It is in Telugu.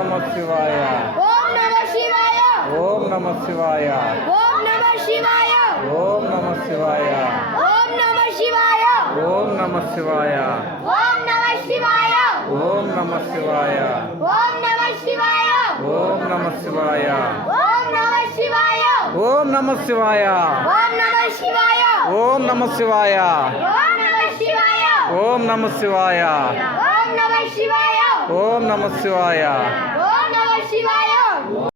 నమః శివాయ ఓం నమః శివాయ ఓం నమః శివాయ ఓం నమః శివాయ ఓం నమః శివాయ ఓం నమః శివాయ ఓం నమః శివాయ ఓం నమః శివాయ ఓం నమః శివాయ ఓం నమః శివాయ ఓం నమః శివాయ ఓం నమః శివాయ ఓం నమః శివాయ ఓం నమః శివాయ ఓం నమః శివాయ ఓం నమః శివాయ ఓం నమః శివాయ ఓం నమః శివాయ ఓం నమః శివాయ ఓం నమః శివాయ